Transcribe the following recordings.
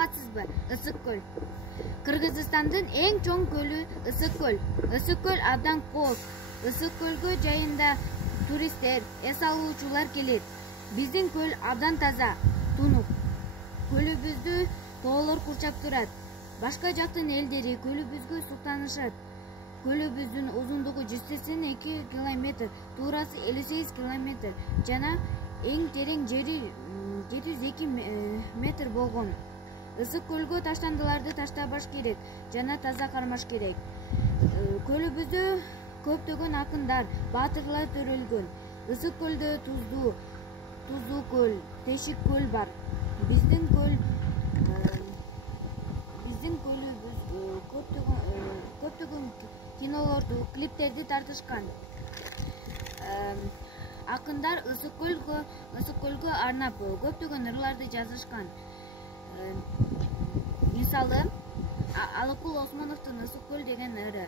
саламатсызбы? Ысык көл. Кыргызстандын эң чоң көлү Ысык көл. Ысык көл абдан кооз. Ысык көлгө жайында туристтер, эс алуучулар келет. Биздин көл абдан таза, тунук. Көлүбүздү тоолор курчап турат. Башка жактын элдери көлүбүзгө суктанышат. Көлүбүздүн узундугу 182 километр, туурасы 58 километр жана эң терең жери 702 метр болгон. Ысык көлгө таштандыларды таштабаш керек жана таза кармаш керек. Көлүбүздө көптөгөн акындар, баатырлар төрөлгөн. Ысык көлдө Туздуу көл, Тешик көл бар. Биздин көлүбүз көптөгөн кинолорду, клиптерди тартышкан. Акындар Ысык көлгө арнап көптөгөн ырларды жазышкан. Мисалы, Алыкул Осмоновдун Ысык көл деген ыры.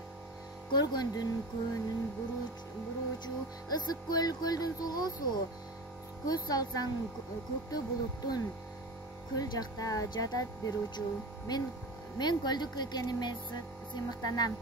Көргөндүн көөнүн буруучу, ысык көл көлдүн суусу. Көз салсаң көктө булуттун, көл жакта жатат бир учу. Мен көлдүк экениме сыймыктанам.